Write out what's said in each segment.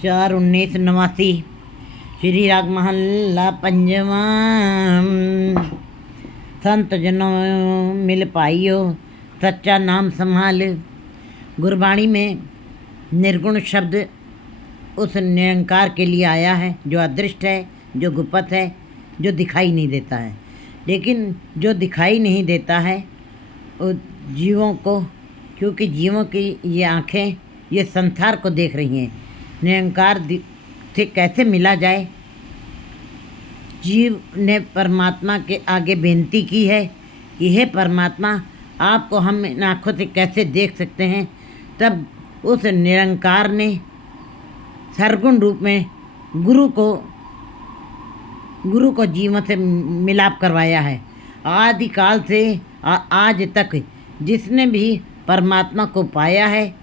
4/1989 श्री राग महल्ला पंजवा। संत जनों मिल पाइयो सच्चा नाम संभाल। गुरबाणी में निर्गुण शब्द उस निरंकार के लिए आया है जो अदृष्ट है, जो गुप्त है, जो दिखाई नहीं देता है। लेकिन जो दिखाई नहीं देता है वो जीवों को, क्योंकि जीवों की ये आँखें ये संसार को देख रही हैं। निरंकार से कैसे मिला जाए? जीव ने परमात्मा के आगे बेनती की है कि हे परमात्मा, आपको हम इन आँखों से कैसे देख सकते हैं? तब उस निरंकार ने सरगुण रूप में गुरु को जीवन से मिलाप करवाया है। आदिकाल से आज तक जिसने भी परमात्मा को पाया है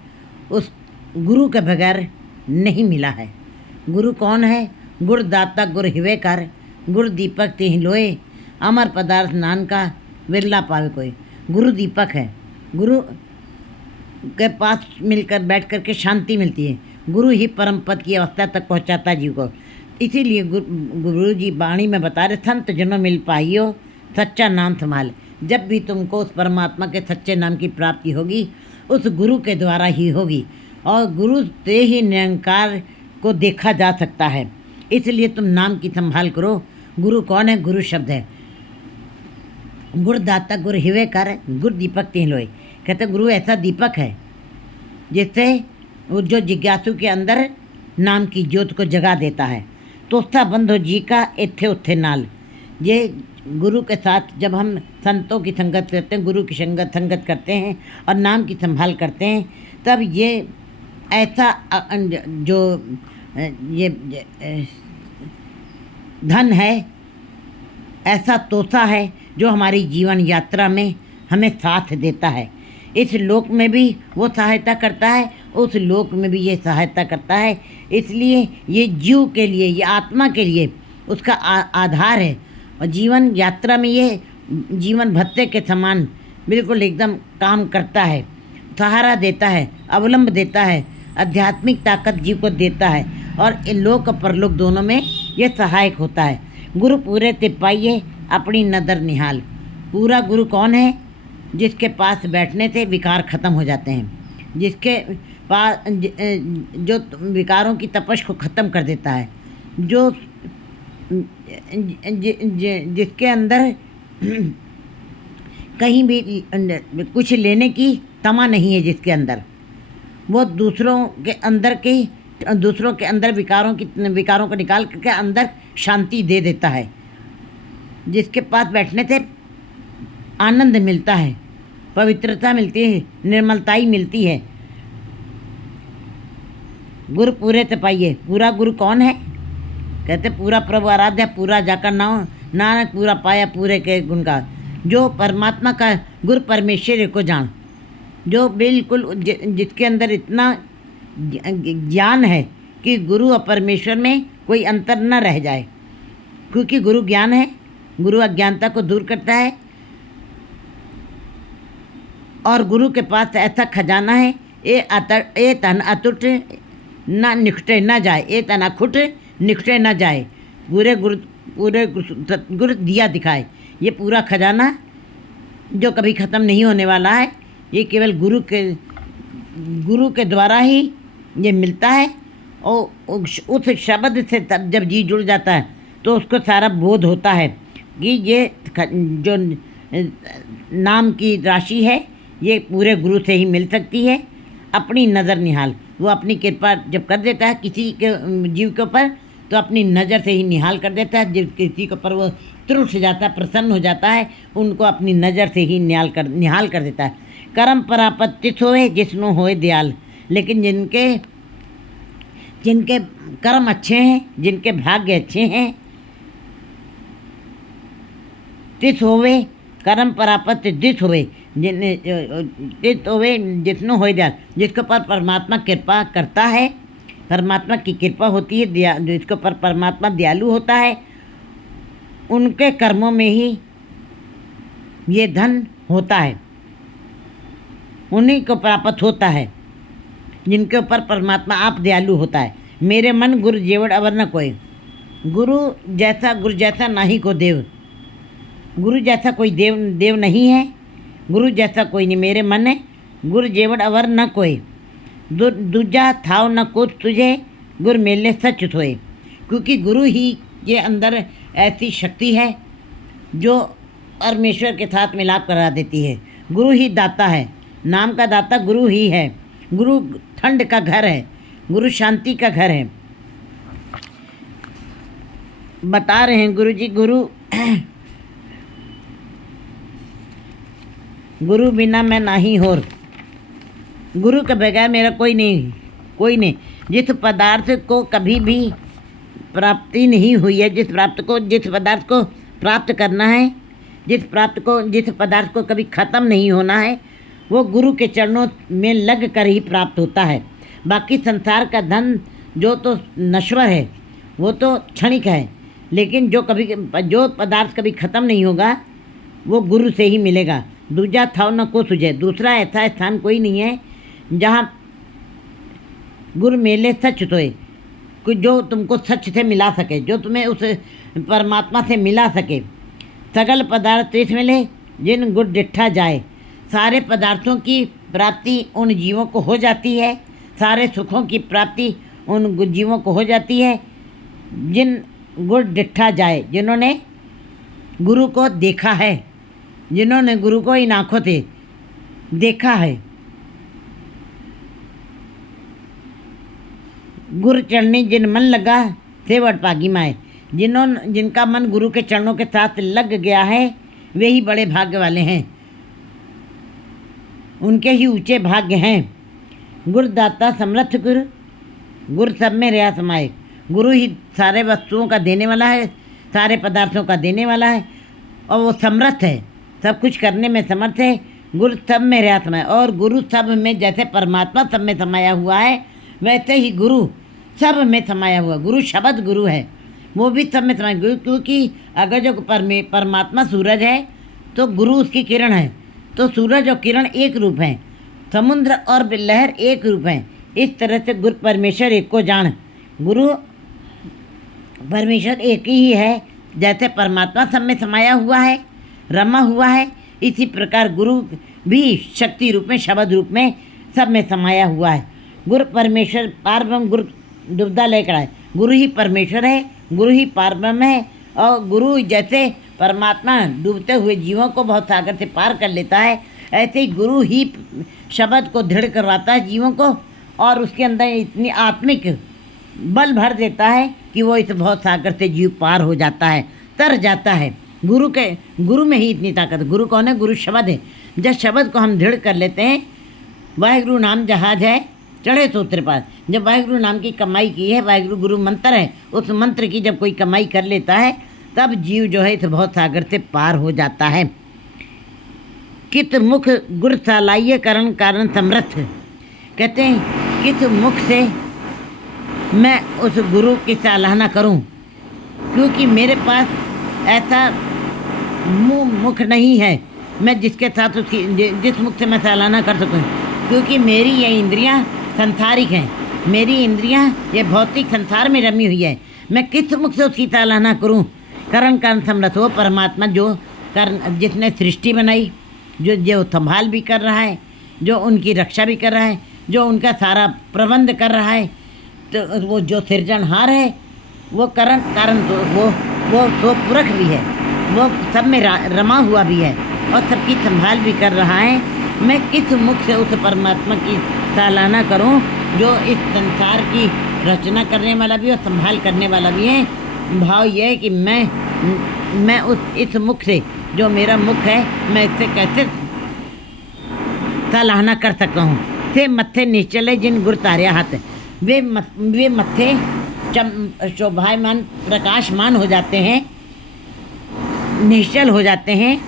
उस गुरु के बगैर नहीं मिला है। गुरु कौन है? गुरदाता गुर हिवे कर, गुरु दीपक तिहि लोए, अमर पदार्थ नानका विरला पावे कोई। गुरु दीपक है। गुरु के पास मिलकर बैठ कर के शांति मिलती है। गुरु ही परम पद की अवस्था तक पहुंचाता जीव को। इसीलिए गुरु जी वाणी में बता रहे, संत जनों मिल पाइयो सच्चा नाम संभाल। जब भी तुमको उस परमात्मा के सच्चे नाम की प्राप्ति होगी उस गुरु के द्वारा ही होगी, और गुरु से ही निरंकार को देखा जा सकता है। इसलिए तुम नाम की संभाल करो। गुरु कौन है? गुरु शब्द है। गुरदाता गुर हिवे कर, गुर दीपक तिहि लोए। कहते गुरु ऐसा दीपक है जिससे वो जो जिज्ञासु के अंदर नाम की ज्योत को जगा देता है। तोस्ता बंधो जी का इत्थे उत्थे नाल। ये गुरु के साथ जब हम संतों की संगत करते हैं, गुरु की संगत करते हैं और नाम की संभाल करते हैं, तब ये ऐसा जो ये धन है, ऐसा तोता है जो हमारी जीवन यात्रा में हमें साथ देता है। इस लोक में भी वो सहायता करता है, उस लोक में भी ये सहायता करता है। इसलिए ये जीव के लिए, ये आत्मा के लिए उसका आधार है। और जीवन यात्रा में ये जीवन भत्ते के समान बिल्कुल एकदम काम करता है, सहारा देता है, अवलंब देता है, आध्यात्मिक ताकत जीव को देता है, और इन लोक और परलोक दोनों में ये सहायक होता है। गुरु पूरे ते पाइए अपनी नदर निहाल। पूरा गुरु कौन है? जिसके पास बैठने से विकार खत्म हो जाते हैं, जिसके पास जो विकारों की तपश को ख़त्म कर देता है, जो जिसके अंदर कहीं भी कुछ लेने की तमा नहीं है, जिसके अंदर वो दूसरों के अंदर विकारों को निकाल करके अंदर शांति दे देता है, जिसके पास बैठने से आनंद मिलता है, पवित्रता मिलती है, निर्मलताई मिलती है। गुरु पूरे ते पाइए। पूरा गुरु कौन है? कहते पूरा प्रभु आराध्य, पूरा जाकर नाम नानक पूरा पाया पूरे के गुण का। जो परमात्मा का गुरु परमेश्वर को जान, जो बिल्कुल जिसके अंदर इतना ज्ञान है कि गुरु और परमेश्वर में कोई अंतर न रह जाए, क्योंकि गुरु ज्ञान है। गुरु अज्ञानता को दूर करता है, और गुरु के पास ऐसा खजाना है, ए तन अतुट न निखटे न जाए, ए तन अखुट निखटे न जाए। पूरे गुरु दिया दिखाए। ये पूरा खजाना जो कभी ख़त्म नहीं होने वाला है, ये केवल गुरु के द्वारा ही ये मिलता है। और उस शब्द से तब जब जी जुड़ जाता है तो उसको सारा बोध होता है कि ये जो नाम की राशि है ये पूरे गुरु से ही मिल सकती है। अपनी नज़र निहाल। वो अपनी कृपा जब कर देता है किसी के जीव के ऊपर, तो अपनी नज़र से ही निहाल कर देता है। जिस किसी के ऊपर वो तृष्ट जाता है, प्रसन्न हो जाता है, उनको अपनी नज़र से ही निहाल कर देता है। कर्म परापत्तित होए जिसनो होए दयाल। लेकिन जिनके कर्म अच्छे हैं, जिनके भाग्य अच्छे हैं, तिस होवे कर्म परापत्ति दित होवे, तित होवे जिसनो होए दयाल। जिसके ऊपर परमात्मा कृपा करता है, परमात्मा की कृपा होती है, जिसके ऊपर परमात्मा दयालु होता है, उनके कर्मों में ही ये धन होता है, उन्हीं को प्राप्त होता है। जिनके ऊपर परमात्मा आप दयालु होता है। मेरे मन गुरु जेवड़ अवर न कोई। गुरु जैसा नाही को देव। गुरु जैसा कोई देव नहीं है, गुरु जैसा कोई नहीं मेरे मन है, गुरु जेवड़ अवर न कोई। दूजा थाव न कुछ तुझे, गुरु मेले सच सोए। क्योंकि गुरु ही के अंदर ऐसी शक्ति है जो परमेश्वर के साथ मिलाप करा देती है। गुरु ही दाता है, नाम का दाता गुरु ही है। गुरु ठंड का घर है, गुरु शांति का घर है। बता रहे हैं गुरु जी, गुरु बिना मैं नहीं होर। गुरु के बगैर मेरा कोई नहीं। जिस पदार्थ को कभी भी प्राप्ति नहीं हुई है, जिस पदार्थ को प्राप्त करना है, जिस पदार्थ को कभी ख़त्म नहीं होना है, वो गुरु के चरणों में लग कर ही प्राप्त होता है। बाकी संसार का धन जो तो नश्वर है, वो तो क्षणिक है, लेकिन जो पदार्थ कभी ख़त्म नहीं होगा वो गुरु से ही मिलेगा। दूजा थाव न को तुझे। दूसरा ऐसा स्थान कोई नहीं है जहाँ गुरु मेले सच सोए, जो तुमको सच से मिला सके, जो तुम्हें उस परमात्मा से मिला सके। सगल पदार्थ तीस मिले जिन गुर डिट्ठा जाए। सारे पदार्थों की प्राप्ति उन जीवों को हो जाती है, सारे सुखों की प्राप्ति उन जीवों को हो जाती है जिन गुर डिट्ठा जाए, जिन्होंने गुरु को देखा है, जिन्होंने गुरु को इन आँखों से देखा है। गुरु चरणी जिन मन लगा से वडपागी माए। जिनका मन गुरु के चरणों के साथ लग गया है वे ही बड़े भाग्य वाले हैं, उनके ही ऊंचे भाग्य हैं। गुरुदाता समर्थ गुरु सब में रहा समाये। गुरु ही सारे वस्तुओं का देने वाला है, सारे पदार्थों का देने वाला है, और वो समर्थ है, सब कुछ करने में समर्थ है। गुरु सब में रहा समाये। और गुरु सब में, जैसे परमात्मा सब में समाया हुआ है, वैसे ही गुरु सब में समाया हुआ। गुरु शब्द गुरु है, वो भी सब में समाया। गुरु क्योंकि अगर जो परमात्मा सूरज है तो गुरु उसकी किरण है, तो सूरज और किरण एक रूप हैं, समुद्र और लहर एक रूप हैं। इस तरह से गुरु परमेश्वर एक को जान। गुरु परमेश्वर एक ही है, जैसे परमात्मा सब में समाया हुआ है, रमा हुआ है, इसी प्रकार गुरु भी शक्ति रूप में, शब्द रूप में सब में समाया हुआ है। गुरु परमेश्वर पारब्रह्म। गुरु दुविधा लेकर आए। गुरु ही परमेश्वर है, गुरु ही पारब्रह्म है, और गुरु जैसे परमात्मा डूबते हुए जीवों को बहुत सागर से पार कर लेता है, ऐसे ही गुरु ही शब्द को दृढ़ करवाता है जीवों को, और उसके अंदर इतनी आत्मिक बल भर देता है कि वो इस बहुत सागर से जीव पार हो जाता है, तर जाता है। गुरु में ही इतनी ताकत। गुरु कौन है? गुरु शब्द है। जब शब्द को हम दृढ़ कर लेते हैं, वाहिगुरु नाम जहाज है चढ़े सूत्र पास। जब वाहिगुरु नाम की कमाई की है, वाहिगुरु गुरु मंत्र है, उस मंत्र की जब कोई कमाई कर लेता है, तब जीव जो है इस बहुत सागर से पार हो जाता है। कित मुख गुर सालाइये कारण समर्थ। कहते हैं किस मुख से मैं उस गुरु की सराहना करूं, क्योंकि मेरे पास ऐसा मुख नहीं है मैं जिसके साथ जिस मुख से मैं सराहना कर सकूं, क्योंकि मेरी ये इंद्रियां संसारिक हैं, मेरी इंद्रियां ये भौतिक संसार में रमी हुई है। मैं किस मुख से उसकी सराहना करूं? कारण समर्थ, वो परमात्मा जो जिसने सृष्टि बनाई, जो संभाल भी कर रहा है, जो उनकी रक्षा भी कर रहा है, जो उनका सारा प्रबंध कर रहा है, तो वो जो सृजनहार है, वो कारण तो वो तो पुरख भी है, वो सब में रमा हुआ भी है और सबकी संभाल भी कर रहा है। मैं किस मुख से उस परमात्मा की सराहना करूं जो इस संसार की रचना करने वाला भी और संभाल करने वाला भी है। भाव यह है कि मैं इस मुख से, जो मेरा मुख है, मैं इससे कैसे सराहना कर सकता हूँ। थे मत्थे निश्चले जिन गुर तार्या हाथ। वे मत्थे शोभायमान प्रकाशमान हो जाते हैं, निश्चल हो जाते हैं,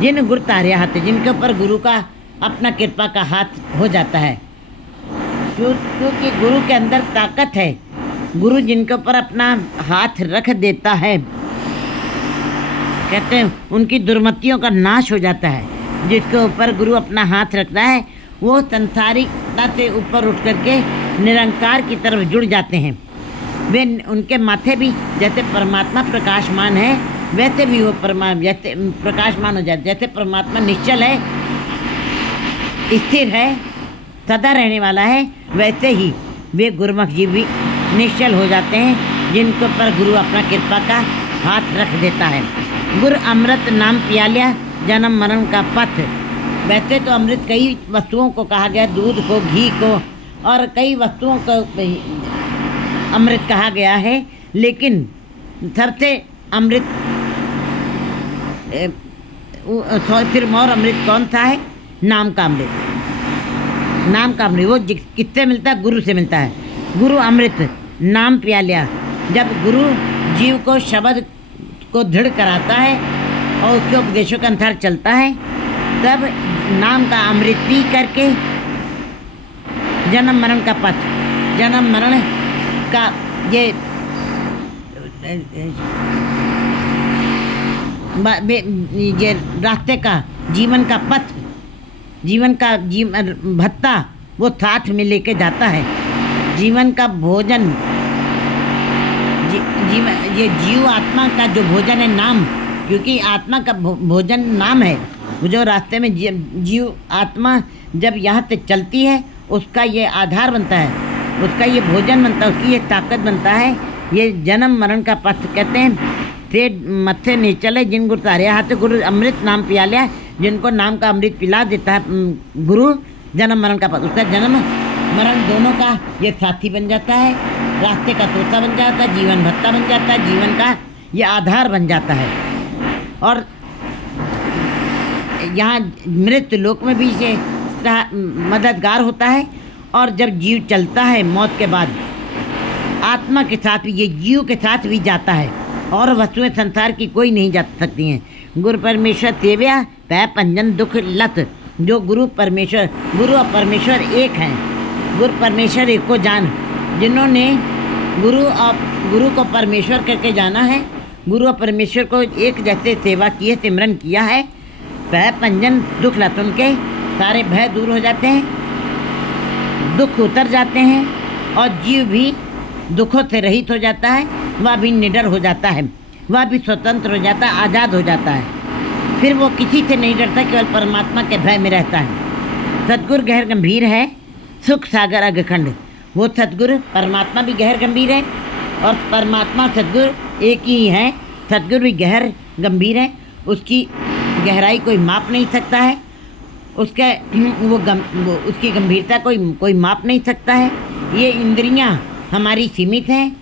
जिन गुरु तार्या हाथ, जिनके ऊपर गुरु का अपना कृपा का हाथ हो जाता है। क्योंकि गुरु के अंदर ताकत है। गुरु जिनके ऊपर अपना हाथ रख देता है, कहते हैं उनकी दुर्मतियों का नाश हो जाता है। जिसके ऊपर गुरु अपना हाथ रखता है, वो संसारिकता से ऊपर उठ करके निरंकार की तरफ जुड़ जाते हैं। वे उनके माथे भी जैसे परमात्मा प्रकाशमान है वैसे भी वो जैसे प्रकाशमान हो जाते। जैसे परमात्मा निश्चल है, स्थिर है, सदा रहने वाला है, वैसे ही वे गुरुमुख जीव भी निश्चल हो जाते हैं, जिनके ऊपर गुरु अपना कृपा का हाथ रख देता है। गुरु अमृत नाम पिया लिया जन्म मरण का पथ। वैसे तो अमृत कई वस्तुओं को कहा गया, दूध को, घी को और कई वस्तुओं को अमृत कहा गया है, लेकिन सबसे अमृत सिरमौर अमृत कौन सा है? नाम का अमृत। नाम का अमृत वो किससे मिलता है? गुरु से मिलता है। गुरु अमृत नाम पिया लिया। जब गुरु जीव को शब्द को दृढ़ कराता है और उसके उपदेशों के अनुसार चलता है, तब नाम का अमृत पी करके जन्म मरण का पथ, जन्म मरण का ये रास्ते का, जीवन का पथ, जीवन का भत्ता वो साथ में लेके जाता है। जीवन का भोजन, ये जीव आत्मा का जो भोजन है नाम, क्योंकि आत्मा का भोजन नाम है। जो रास्ते में जीव आत्मा जब यहाँ से चलती है उसका ये आधार बनता है, उसका ये भोजन बनता है, उसकी ये ताकत बनता है। ये जन्म मरण का पथ कहते हैं। से मत्थे नहीं चले जिन गुरु तारे हाथ गुरु अमृत नाम पिया लिया, जिनको नाम का अमृत पिला देता है गुरु, जन्म मरण का पथ, उसका जन्म मरण दोनों का ये साथी बन जाता है, रास्ते का तोता बन जाता है, जीवन भत्ता बन जाता है, जीवन का ये आधार बन जाता है। और यहाँ मृत्यु लोक में भी इसे मददगार होता है। और जब जीव चलता है मौत के बाद आत्मा के साथ भी, ये जीव के साथ भी जाता है, और वस्तुएं संसार की कोई नहीं जा सकती हैं। गुरु परमेश्वर सेव्या पै पंजन दुख लत। जो गुरु और परमेश्वर एक हैं। गुरु परमेश्वर एक को जान। जिन्होंने गुरु को परमेश्वर करके जाना है, गुरु और परमेश्वर को एक जैसे सेवा की है, सिमरन किया है, पै पंजन दुख लत, उनके सारे भय दूर हो जाते हैं, दुख उतर जाते हैं, और जीव भी दुखों से रहित हो जाता है। वह भी निडर हो जाता है, वह भी स्वतंत्र हो जाता है, आज़ाद हो जाता है। फिर वो किसी से नहीं डरता, केवल परमात्मा के भय में रहता है। सतगुरु गहर गंभीर है, सुख सागर अगखंड। वो सतगुरु परमात्मा भी गहर गंभीर है, और परमात्मा सतगुरु एक ही है। सतगुरु भी गहर गंभीर है, उसकी गहराई कोई माप नहीं सकता है, उसके उसकी गंभीरता कोई माप नहीं सकता है। ये इंद्रियां हमारी सीमित हैं,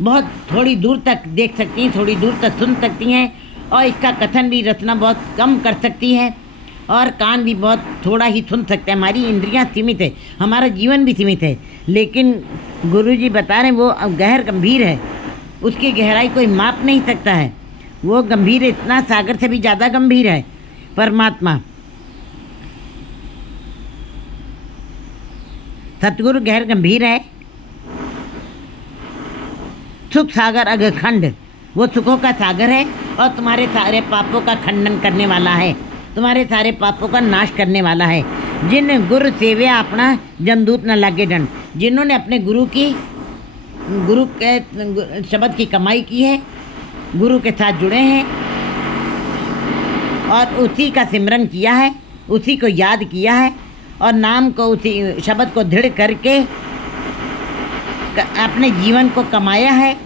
बहुत थोड़ी दूर तक देख सकती हैं, थोड़ी दूर तक सुन सकती हैं, और इसका कथन भी रचना बहुत कम कर सकती है, और कान भी बहुत थोड़ा ही सुन सकते हैं। हमारी इंद्रियां सीमित है, हमारा जीवन भी सीमित है, लेकिन गुरुजी बता रहे हैं वो गहर गंभीर है, उसकी गहराई कोई माप नहीं सकता है। वो गंभीर है, इतना सागर से भी ज़्यादा गंभीर है परमात्मा। सतगुरु गहर गंभीर है, सुख सागर अगखंड। वो सुखों का सागर है, और तुम्हारे सारे पापों का खंडन करने वाला है, तुम्हारे सारे पापों का नाश करने वाला है। जिन गुरु सेव्या अपना जमदूत न लागे दंड। जिन्होंने अपने गुरु के शब्द की कमाई की है, गुरु के साथ जुड़े हैं, और उसी का सिमरन किया है, उसी को याद किया है, और नाम को, उसी शब्द को दृढ़ करके अपने जीवन को कमाया है,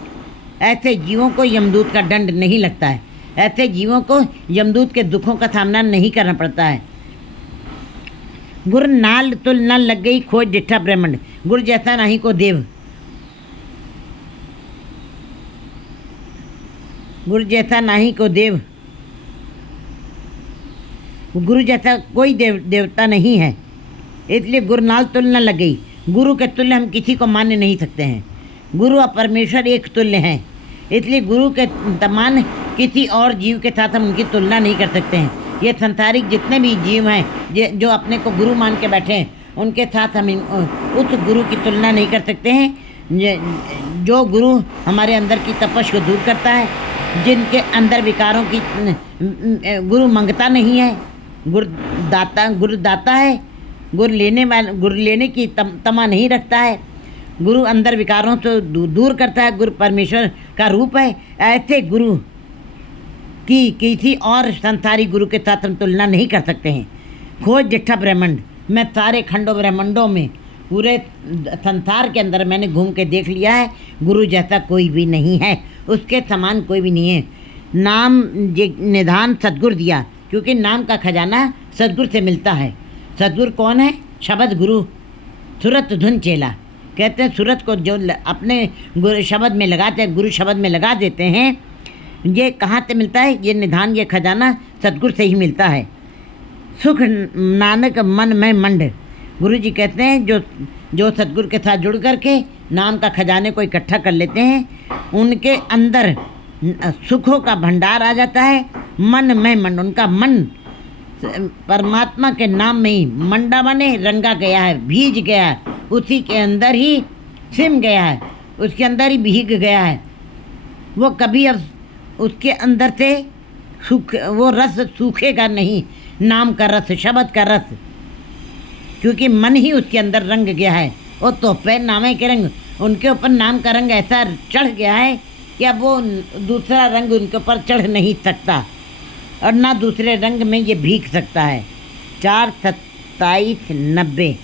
ऐसे जीवों को यमदूत का दंड नहीं लगता है। ऐसे जीवों को यमदूत के दुखों का सामना नहीं करना पड़ता है। गुरु नाल तुल न लग गई खोज डिठा ब्रह्मंड। गुरु जैसा नहीं को देव। गुरु जैसा नहीं को देव। गुरु जैसा कोई देवता नहीं है, इसलिए गुरु नाल तुल न लग गई। गुरु के तुल्य हम किसी को मान नहीं सकते हैं। गुरु और परमेश्वर एक तुल्य हैं, इसलिए गुरु के समान किसी और जीव के साथ हम उनकी तुलना नहीं कर सकते हैं। ये संसारिक जितने भी जीव हैं जो अपने को गुरु मान के बैठे हैं, उनके साथ हम उस गुरु की तुलना नहीं कर सकते हैं। जो गुरु हमारे अंदर की तपश को दूर करता है, जिनके अंदर विकारों की गुरु मंगता नहीं है, गुरु दाता है। गुरु लेने की तमा नहीं रखता है, गुरु अंदर विकारों से दूर करता है, गुरु परमेश्वर का रूप है। ऐसे गुरु की किसी और संसारी गुरु के साथ हम तुलना नहीं कर सकते हैं। खोज जिठा ब्रह्मांड, मैं सारे खंडों ब्रह्मांडों में पूरे संसार के अंदर मैंने घूम के देख लिया है, गुरु जैसा कोई भी नहीं है, उसके समान कोई भी नहीं है। नाम निधान सतगुरु दिया, क्योंकि नाम का खजाना सतगुरु से मिलता है। सतगुरु कौन है? शब्द गुरु, सुरत धुन चेला। कहते हैं सूरत को जो अपने गुरु शब्द में लगाते हैं, गुरु शब्द में लगा देते हैं, ये कहाँ से मिलता है? ये निधान, ये खजाना सतगुरु से ही मिलता है। सुख नानक मन में मंड, गुरु जी कहते हैं जो सतगुरु के साथ जुड़ करके नाम का खजाने को इकट्ठा कर लेते हैं, उनके अंदर सुखों का भंडार आ जाता है। मन में मंड, उनका मन परमात्मा के नाम में ही मंडा बने रंगा गया है, भीज गया है, उसी के अंदर ही सिम गया है, उसके अंदर ही भीग गया है। वो कभी अब उसके अंदर से वो रस सूखेगा नहीं, नाम का रस, शब्द का रस, क्योंकि मन ही उसके अंदर रंग गया है। वो तोहफे नामे के रंग, उनके ऊपर नाम का रंग ऐसा चढ़ गया है कि अब वो दूसरा रंग उनके ऊपर चढ़ नहीं सकता और ना दूसरे रंग में ये भीग सकता है। 4 27 90